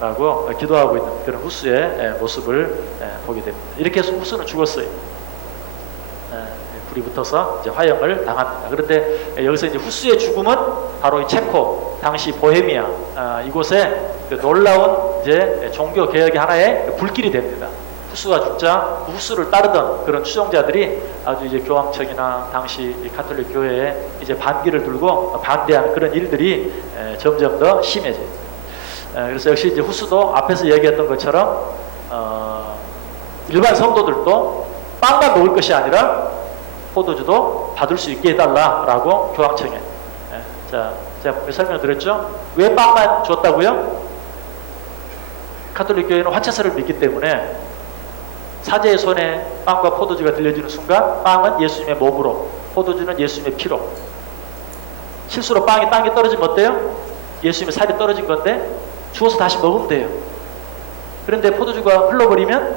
라고 기도하고 있는 그런 후스의 모습을 보게 됩니다. 이렇게 해서 후스는 죽었어요. 불이 붙어서 이제 화형을 당합니다. 그런데 여기서 이제 후스의 죽음은 바로 이 체코, 당시 보헤미아 이곳에 그 놀라운 이제 종교 개혁의 하나의 불길이 됩니다. 후스가 죽자 후스를 따르던 그런 추종자들이 아주 이제 교황청이나 당시 카톨릭 교회에 이제 반기를 들고 반대하는 그런 일들이 점점 더 심해져요. 그래서 역시 이제 후스도 앞에서 얘기했던 것처럼 일반 성도들도 빵만 먹을 것이 아니라 포도주도 받을 수 있게 해달라라고 교황청에. 자, 제가 설명드렸죠? 왜 빵만 줬다고요? 카톨릭 교회는 화채설을 믿기 때문에 사제의 손에 빵과 포도주가 들려주는 순간 빵은 예수님의 몸으로, 포도주는 예수님의 피로. 실수로 빵이 땅에 떨어지면 어때요? 예수님의 살이 떨어진 건데 주워서 다시 먹으면 돼요. 그런데 포도주가 흘러버리면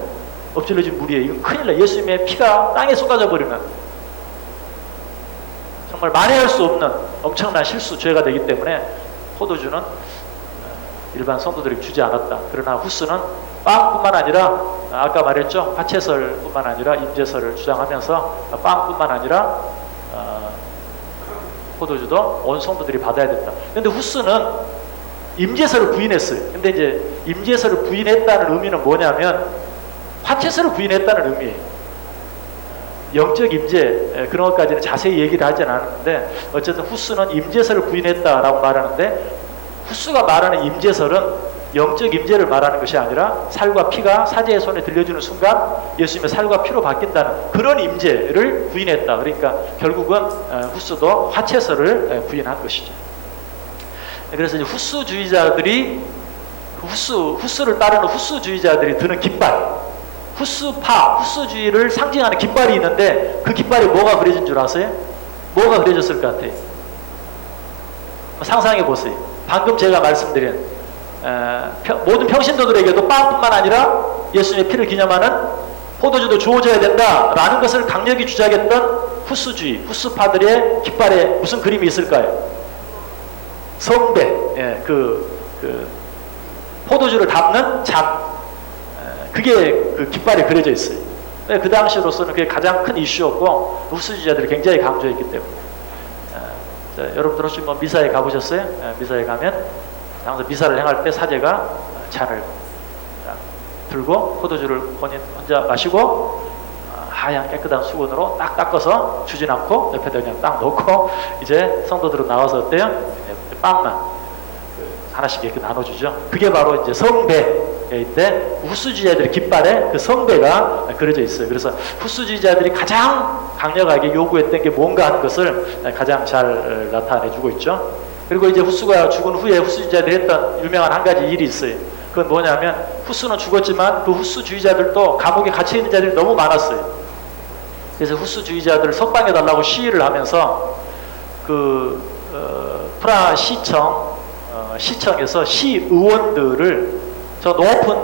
엎질러진 물이에요. 이건 큰일 나요. 예수님의 피가 땅에 쏟아져 버리면 정말 만회할 수 없는 엄청난 실수, 죄가 되기 때문에 포도주는 일반 성도들이 주지 않았다. 그러나 후스는 빵뿐만 아니라 아까 말했죠. 화채설뿐만 아니라 임재설을 주장하면서 빵뿐만 아니라 포도주도 온 성도들이 받아야 된다. 그런데 후스는 임재설을 부인했어요. 근데 이제 임재설을 부인했다는 의미는 뭐냐면 화채설을 부인했다는 의미예요. 영적 임재 그런 것까지는 자세히 얘기를 하진 않았는데 어쨌든 후스는 임재설을 부인했다라고 말하는데 후스가 말하는 임재설은 영적 임재를 말하는 것이 아니라 살과 피가 사제의 손에 들려주는 순간 예수님의 살과 피로 바뀐다는 그런 임재를 부인했다. 그러니까 결국은 후스도 화채설을 부인한 것이죠. 그래서 이제 후스주의자들이 후스를 따르는 후스주의자들이 드는 깃발, 후스파, 후스주의를 상징하는 깃발이 있는데 그 깃발이 뭐가 그려진 줄 아세요? 뭐가 그려졌을 것 같아요? 상상해 보세요. 방금 제가 말씀드린 모든 평신도들에게도 빵뿐만 아니라 예수님의 피를 기념하는 포도주도 주어져야 된다라는 것을 강력히 주장했던 후스주의, 후스파들의 깃발에 무슨 그림이 있을까요? 성배, 포도주를 담는 잔, 그게 그 깃발에 그려져 있어요. 그 당시로서는 그게 가장 큰 이슈였고 후스주의자들이 굉장히 강조했기 때문에. 자, 여러분들 혹시 뭐 미사에 가보셨어요? 미사에 가면 항상 미사를 행할 때 사제가 잔을 들고 포도주를 본인 혼자 마시고 하얀 깨끗한 수건으로 딱 닦아서 주진 않고 옆에다 그냥 딱 놓고 이제 성도들은 나와서 어때요? 빵만 하나씩 이렇게 나눠주죠. 그게 바로 이제 성배인데 후스주의자들의 깃발에 그 성배가 그려져 있어요. 그래서 후스주의자들이 가장 강력하게 요구했던 게 뭔가 하는 것을 가장 잘 나타내주고 있죠. 그리고 이제 후스가 죽은 후에 후스주의자들이 했던 유명한 한 가지 일이 있어요. 그건 뭐냐면 후스는 죽었지만 그 후스주의자들도 감옥에 갇혀 있는 자들이 너무 많았어요. 그래서 후스주의자들을 석방해달라고 시위를 하면서 프라하 시청에서 시의원들을 저 높은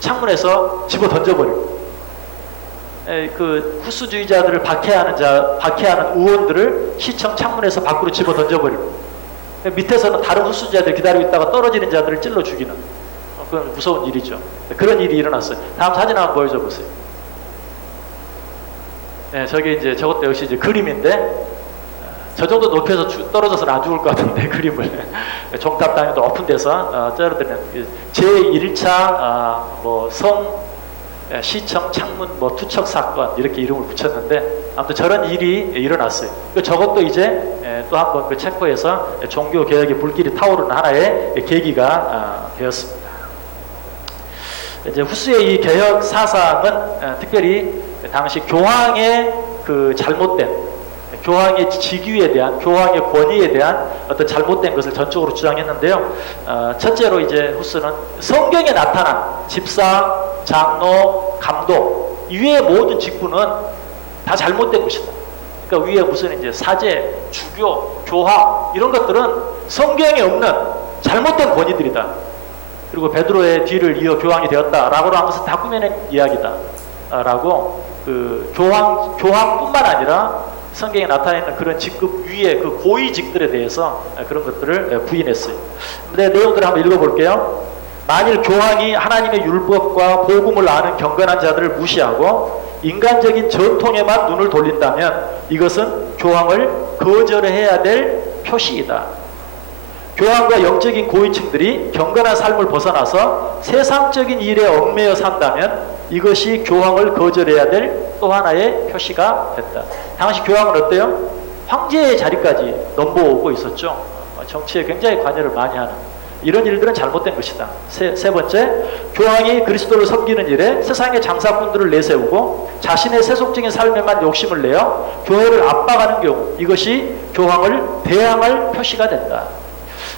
창문에서 집어 던져버리고 그 후스주의자들을 박해하는 의원들을 시청 창문에서 밖으로 집어 던져버리고 밑에서는 다른 후스주의자들 기다리고 있다가 떨어지는 자들을 찔러 죽이는 그건 무서운 일이죠. 그런 일이 일어났어요. 다음 사진 한번 보여줘 보세요. 저게 이제 저것도 역시 이제 그림인데 저 정도 높이에서 떨어져서는 안 죽을 것 같은데 그림을 종탑 단위로 높은 데서 떨어뜨리는 제1차 시청 창문 투척 사건 이렇게 이름을 붙였는데 아무튼 저런 일이 일어났어요. 저것도 이제 또 한 번 그 체코에서 종교 개혁의 불길이 타오르는 하나의 계기가 되었습니다. 이제 후스의 이 개혁 사상은 특별히 당시 교황의 그 잘못된 교황의 직위에 대한, 교황의 권위에 대한 어떤 잘못된 것을 전적으로 주장했는데요. 첫째로 이제 후스는 성경에 나타난 집사, 장로, 감독 이외의 모든 직분은 다 잘못된 것이다. 그러니까 위에 무슨 이제 사제, 주교, 교황 이런 것들은 성경에 없는 잘못된 권위들이다. 그리고 베드로의 뒤를 이어 교황이 되었다라고 하는 것은 다 꾸며낸 이야기다라고 그 교황뿐만 아니라 성경에 나타나 있는 그런 직급 위에 그 고위직들에 대해서 그런 것들을 부인했어요. 근데 내용들을 한번 읽어볼게요. 만일 교황이 하나님의 율법과 복음을 아는 경건한 자들을 무시하고 인간적인 전통에만 눈을 돌린다면 이것은 교황을 거절해야 될 표시이다. 교황과 영적인 고위층들이 경건한 삶을 벗어나서 세상적인 일에 얽매여 산다면 이것이 교황을 거절해야 될 또 하나의 표시가 됐다. 당시 교황은 어때요? 황제의 자리까지 넘보고 있었죠. 정치에 굉장히 관여를 많이 하는 이런 일들은 잘못된 것이다. 세 번째, 교황이 그리스도를 섬기는 일에 세상의 장사꾼들을 내세우고 자신의 세속적인 삶에만 욕심을 내어 교회를 압박하는 경우 이것이 교황을 대항할 표시가 된다.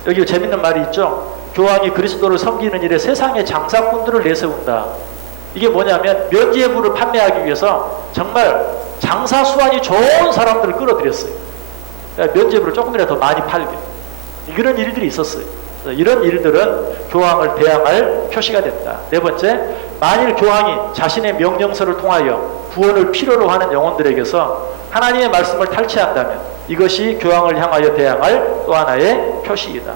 여기 재밌는 말이 있죠. 교황이 그리스도를 섬기는 일에 세상의 장사꾼들을 내세운다. 이게 뭐냐면 면죄부를 판매하기 위해서 정말 장사 수완이 좋은 사람들을 끌어들였어요. 그러니까 면죄부를 조금이라도 더 많이 팔게. 이런 일들이 있었어요. 이런 일들은 교황을 대항할 표시가 된다. 네 번째, 만일 교황이 자신의 명령서를 통하여 구원을 필요로 하는 영혼들에게서 하나님의 말씀을 탈취한다면 이것이 교황을 향하여 대항할 또 하나의 표시이다.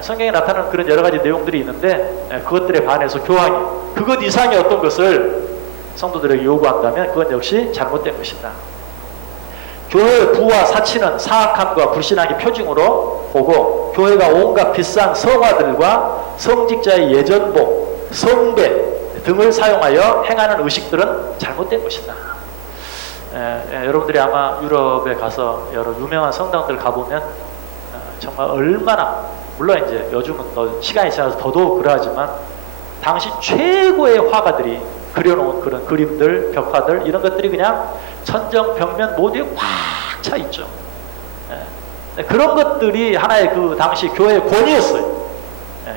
성경에 나타나는 그런 여러 가지 내용들이 있는데 그것들에 반해서 교황이 그것 이상의 어떤 것을 성도들에게 요구한다면 그건 역시 잘못된 것이다. 교회의 부와 사치는 사악함과 불신앙의 표징으로 보고 교회가 온갖 비싼 성화들과 성직자의 예전복, 성배 등을 사용하여 행하는 의식들은 잘못된 것이다. 여러분들이 아마 유럽에 가서 여러 유명한 성당들 가보면 정말 얼마나 물론 이제 요즘은 더 시간이 지나서 더더욱 그러하지만 당시 최고의 화가들이 그려놓은 그런 그림들, 벽화들 이런 것들이 그냥 천정, 벽면 모두에 꽉 차 있죠. 그런 것들이 하나의 그 당시 교회의 권위였어요.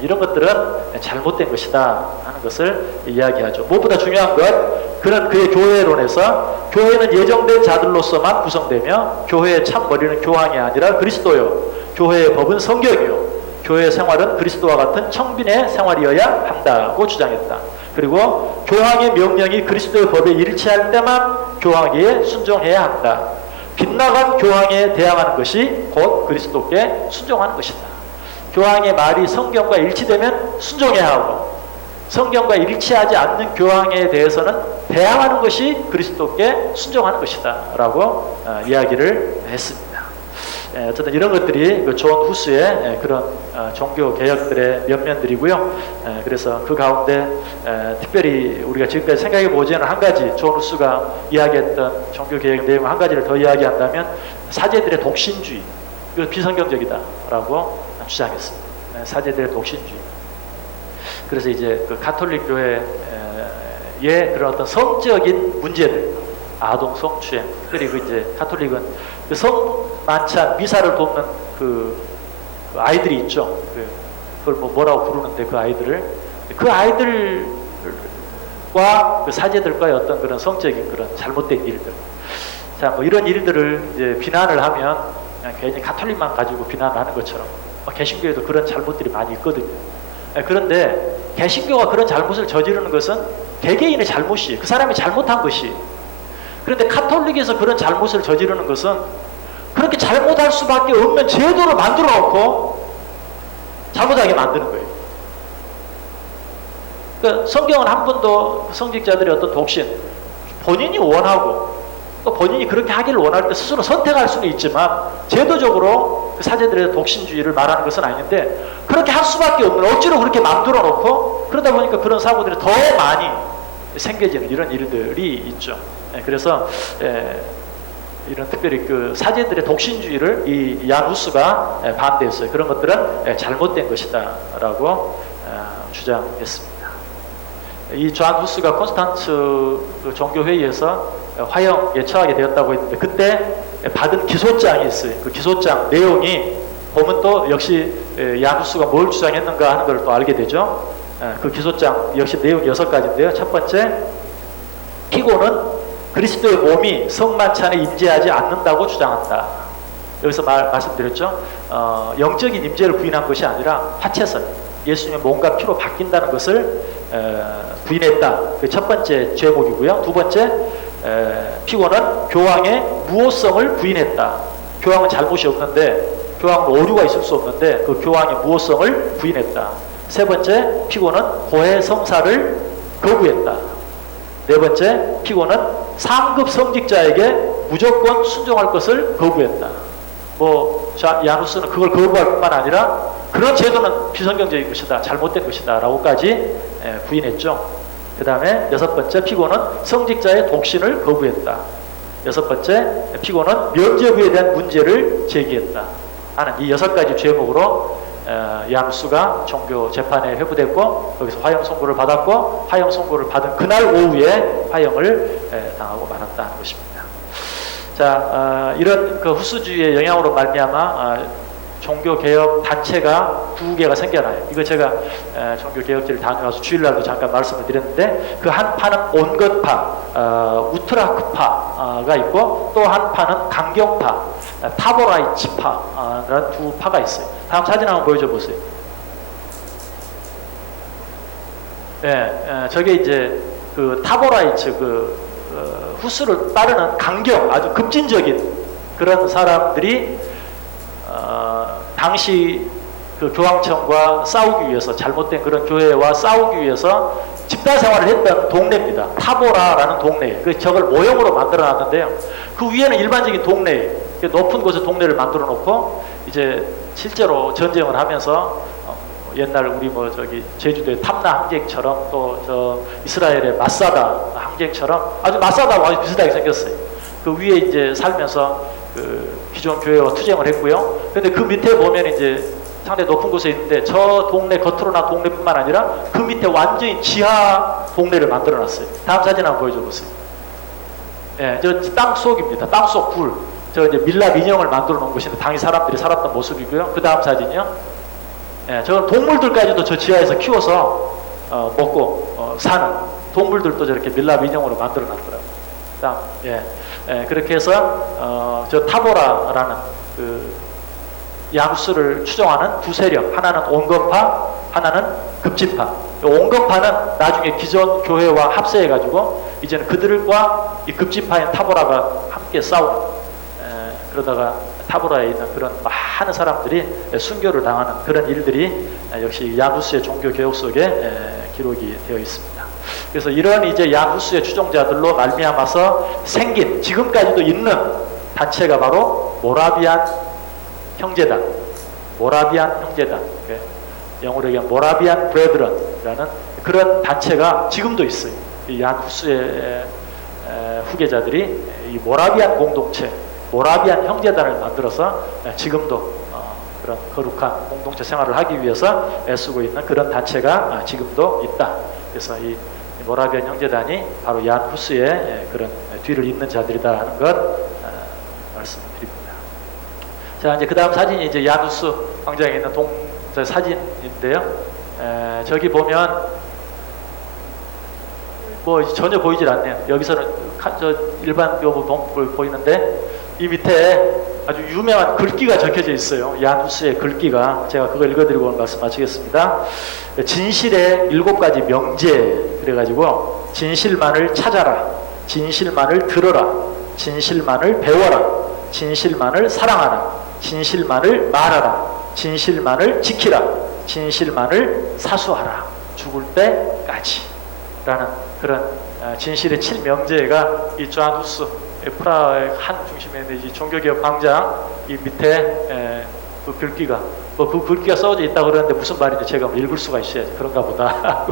이런 것들은 잘못된 것이다 하는 것을 이야기하죠. 무엇보다 중요한 건 그런 그의 교회론에서 교회는 예정된 자들로서만 구성되며 교회의 참 머리는 교황이 아니라 그리스도요. 교회의 법은 성경이요. 교회 생활은 그리스도와 같은 청빈의 생활이어야 한다고 주장했다. 그리고 교황의 명령이 그리스도의 법에 일치할 때만 교황에게 순종해야 한다. 빗나간 교황에 대항하는 것이 곧 그리스도께 순종하는 것이다. 교황의 말이 성경과 일치되면 순종해야 하고 성경과 일치하지 않는 교황에 대해서는 대항하는 것이 그리스도께 순종하는 것이다 라고 이야기를 했습니다. 어쨌든 이런 것들이 그 존 후스의 그런 종교 개혁들의 면면들이고요. 그래서 그 가운데 특별히 우리가 지금까지 생각해 보지 않은 한 가지 존 후스가 이야기했던 종교 개혁 내용 한 가지를 더 이야기한다면 사제들의 독신주의, 이거 비성경적이다라고 주장했습니다. 사제들의 독신주의. 그래서 이제 그 가톨릭 교회의 그런 어떤 성적인 문제들, 아동 성추행, 그리고 이제 가톨릭은 그 성만찬 미사를 돕는 그 아이들이 있죠. 그걸 뭐라고 부르는데 그 아이들과 그 사제들과의 어떤 그런 성적인 그런 잘못된 일들. 자, 뭐 이런 일들을 이제 비난을 하면 그냥 괜히 가톨릭만 가지고 비난하는 것처럼 개신교에도 그런 잘못들이 많이 있거든요. 그런데 개신교가 그런 잘못을 저지르는 것은 개개인의 잘못이에요. 그 사람이 잘못한 것이. 그런데 카톨릭에서 그런 잘못을 저지르는 것은 그렇게 잘못할 수밖에 없는 제도를 만들어 놓고 잘못하게 만드는 거예요. 그러니까 성경은 한 번도 성직자들의 어떤 독신, 본인이 원하고 또 본인이 그렇게 하기를 원할 때 스스로 선택할 수는 있지만 제도적으로 그 사제들의 독신주의를 말하는 것은 아닌데 그렇게 할 수밖에 없는 억지로 그렇게 만들어 놓고 그러다 보니까 그런 사고들이 더 많이 생겨지는 이런 일들이 있죠. 그래서 이런 특별히 그 사제들의 독신주의를 이 얀 후스가 반대했어요. 그런 것들은 잘못된 것이다라고 주장했습니다. 이 존 후스가 콘스탄츠 종교회의에서 화형에 처하게 되었다고 했는데 그때 받은 기소장이 있어요. 그 기소장 내용이 보면 또 역시 얀 후스가 뭘 주장했는가 하는 걸 또 알게 되죠. 그 기소장 역시 내용이 6가지인데요. 첫 번째, 피고는 그리스도의 몸이 성만찬에 임재하지 않는다고 주장한다. 여기서 말씀드렸죠. 영적인 임재를 부인한 것이 아니라 하체설, 예수님의 몸과 피로 바뀐다는 것을 부인했다. 그 첫 번째 죄목이고요. 두 번째, 피고는 교황의 무호성을 부인했다. 교황은 잘못이 없는데, 교황은 오류가 있을 수 없는데 그 교황의 무호성을 부인했다. 세 번째, 피고는 고해 성사를 거부했다. 네 번째, 피고는 상급 성직자에게 무조건 순종할 것을 거부했다. 야누스는 그걸 거부할 뿐만 아니라 그런 제도는 비성경적인 것이다, 잘못된 것이다 라고까지 부인했죠. 그 다음에 6번째, 피고는 성직자의 독신을 거부했다. 6번째, 피고는 면죄부에 대한 문제를 제기했다 하는 이 6가지 죄목으로 야누스가 종교 재판에 회부됐고 거기서 화형 선고를 받았고 화형 선고를 받은 그날 오후에 화형을 당하고 말았다는 것입니다. 자, 이런 그 후스주의의 영향으로 말미암아 종교개혁 단체가 2개가 생겨나요. 이거 제가 종교개혁제를 다녀와서 주일날도 잠깐 말씀을 드렸는데 그 한 파는 온것파, 우트라크파가 있고 또 한 파는 강경파, 타보라이츠파라는 2파가 있어요. 다음 사진 한번 보여줘 보세요. 저게 이제 그 타보라이츠 후스를 따르는 강경, 아주 급진적인 그런 사람들이 당시 그 교황청과 싸우기 위해서 잘못된 그런 교회와 싸우기 위해서 집단 생활을 했던 동네입니다. 타보라라는 동네. 저걸 모형으로 만들어 놨는데요. 그 위에는 일반적인 동네, 높은 곳에 동네를 만들어 놓고 이제 실제로 전쟁을 하면서 옛날 우리 제주도의 탐나 항쟁처럼 또 저 이스라엘의 마사다 항쟁처럼 아주 마사다와 아주 비슷하게 생겼어요. 그 위에 이제 살면서 그 기존 교회와 투쟁을 했고요. 근데 그 밑에 보면 이제 상당히 높은 곳에 있는데 저 동네 겉으로 난 동네뿐만 아니라 그 밑에 완전히 지하 동네를 만들어 놨어요. 다음 사진 한번 보여줘 보세요. 저 땅 속입니다. 땅 속 굴. 저 이제 밀랍 인형을 만들어 놓은 곳인데 당시 사람들이 살았던 모습이고요. 그 다음 사진이요. 저건 동물들까지도 저 지하에서 키워서 먹고 사는 동물들도 저렇게 밀랍 인형으로 만들어 놨더라고요. 그렇게 해서 저 타보라라는 그 야누스를 추종하는 2 세력, 하나는 온건파, 하나는 급진파. 온건파는 나중에 기존 교회와 합세해가지고 이제는 그들과 이 급진파인 타보라가 함께 싸우는, 그러다가 타보라에 있는 그런 많은 사람들이 순교를 당하는 그런 일들이 역시 야누스의 종교 개혁 속에 기록이 되어 있습니다. 그래서 이런 이제 야누스의 추종자들로 말미암아서 생긴 지금까지도 있는 단체가 바로 모라비안 형제단, 모라비안 형제단, 영어로 얘기하면 모라비안 브레드런이라는 그런 단체가 지금도 있어요. 이 야누스의 후계자들이 이 모라비안 공동체, 모라비안 형제단을 만들어서 지금도 그런 거룩한 공동체 생활을 하기 위해서 애쓰고 있는 그런 단체가 지금도 있다. 그래서 이 모라비안 형제단이 바로 얀 후스의 그런 뒤를 잇는 자들이다 하는 것 말씀을 드립니다. 자, 이제 그 다음 사진이 이제 얀 후스 광장에 있는 사진인데요. 저기 보면 전혀 보이질 않네요. 여기서는 저 일반 동굴 보이는데 이 밑에 아주 유명한 글귀가 적혀져 있어요. 얀 후스의 글귀가. 제가 그거 읽어드리고 오늘 말씀 마치겠습니다. 진실의 7가지 명제, 그래가지고 진실만을 찾아라, 진실만을 들어라, 진실만을 배워라, 진실만을 사랑하라, 진실만을 말하라, 진실만을 지키라, 진실만을 사수하라, 죽을 때까지 라는 그런 진실의 7명제가 이 존 후스 프라하의 한 중심에 있는 이 종교개혁 광장 이 밑에 그 글귀가 그 글귀가 써져 있다고 그러는데 무슨 말인지 제가 읽을 수가 있어야지 그런가 보다.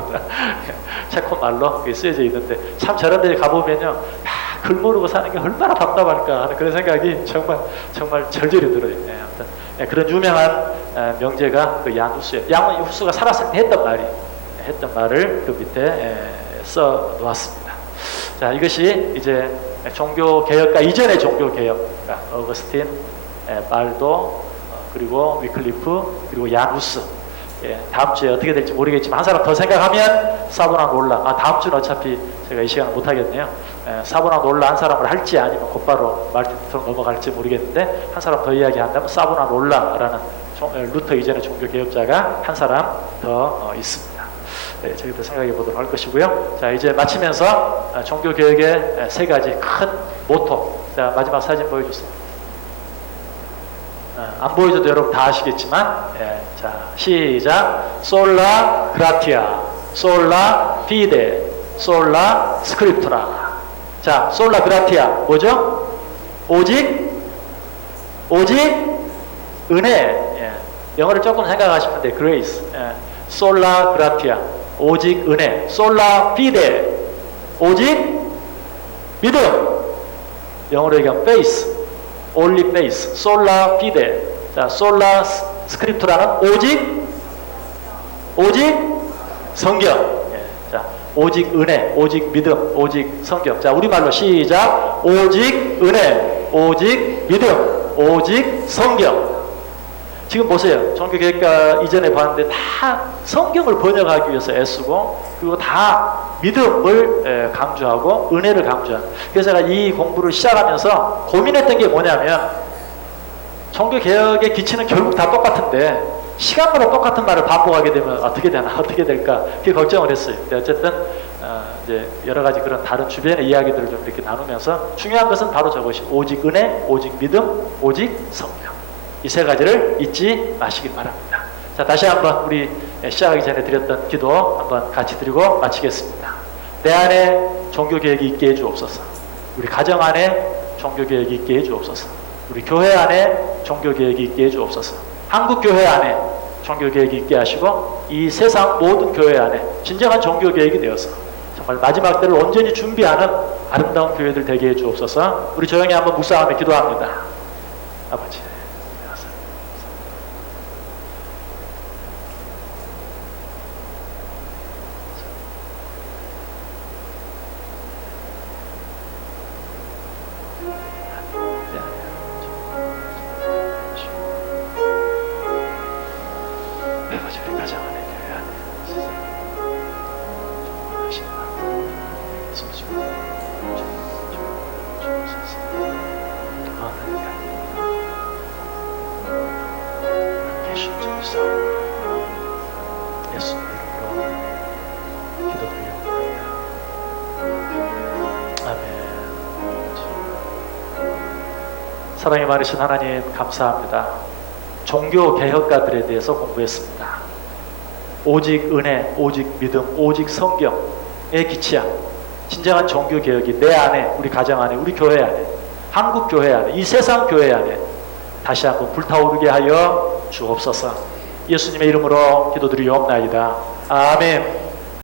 체코 말로 쓰여져 있는데 참 저런 데 가보면요, 글 모르고 사는 게 얼마나 답답할까 하는 그런 생각이 정말 절절히 들어요. 아무튼 그런 유명한 명제가 그 양 후스예요. 양 후스가 살았을 때 했던 말을 그 밑에 써 놓았습니다. 자, 이것이 이제 종교 개혁과 이전의 종교 개혁, 어거스틴, 발도, 그리고 위클리프, 그리고 양 후스. 다음 주에 어떻게 될지 모르겠지만 한 사람 더 생각하면 사보나 놀라. 다음 주는 어차피 제가 이 시간을 못 하겠네요. 사보나 놀라 한 사람을 할지 아니면 곧바로 말틴 루터로 넘어갈지 모르겠는데 한 사람 더 이야기한다면 사보나 놀라라는 루터 이전의 종교 개혁자가 한 사람 더 있습니다. 저희도 생각해 보도록 할 것이고요. 자, 이제 마치면서 종교 개혁의 세 가지 큰 모토. 자, 마지막 사진 보여주세요. 안 보여줘도 여러분 다 아시겠지만, 자, 시작. 솔라 그라티아, 솔라 피데, 솔라 스크립투라. 자, 솔라 그라티아 뭐죠? 오직 은혜. 영어를 조금 생각하시면 돼요. grace. 솔라 그라티아 오직 은혜. 솔라 피데 오직 믿음. 영어로 얘기하면 faith, only faith. 솔라 피데. 자, 솔라 스크립투라는 오직 성경. 자, 오직 은혜, 오직 믿음, 오직 성경. 자, 우리말로 시작. 오직 은혜, 오직 믿음, 오직 성경. 지금 보세요. 종교개혁과 이전에 봤는데 다 성경을 번역하기 위해서 애쓰고, 그리고 다 믿음을 강조하고 은혜를 강조하는. 그래서 제가 이 공부를 시작하면서 고민했던 게 뭐냐면, 종교개혁의 기치는 결국 다 똑같은데 시간마다 똑같은 말을 반복하게 되면 어떻게 되나, 어떻게 될까, 그게 걱정을 했어요. 근데 어쨌든 이제 여러 가지 그런 다른 주변의 이야기들을 좀 이렇게 나누면서 중요한 것은 바로 저것이 오직 은혜, 오직 믿음, 오직 성령. 이 세 가지를 잊지 마시길 바랍니다. 자, 다시 한번 우리 시작하기 전에 드렸던 기도 한번 같이 드리고 마치겠습니다. 내 안에 종교개혁이 있게 해주옵소서. 우리 가정 안에 종교개혁이 있게 해주옵소서. 우리 교회 안에 종교개혁이 있게 해주옵소서. 한국교회 안에 종교개혁이 있게 하시고 이 세상 모든 교회 안에 진정한 종교개혁이 되어서 정말 마지막 때를 온전히 준비하는 아름다운 교회들 되게 해주옵소서. 우리 조용히 한번 묵상하며 기도합니다. 아버지, 사랑이 많으신 하나님 감사합니다. 종교 개혁가들에 대해서 공부했습니다. 오직 은혜, 오직 믿음, 오직 성경에 기치한 진정한 종교 개혁이 내 안에, 우리 가정 안에, 우리 교회 안에, 한국 교회 안에, 이 세상 교회 안에 다시 한번 불타오르게 하여 주옵소서. 예수님의 이름으로 기도드리옵나이다. 아멘.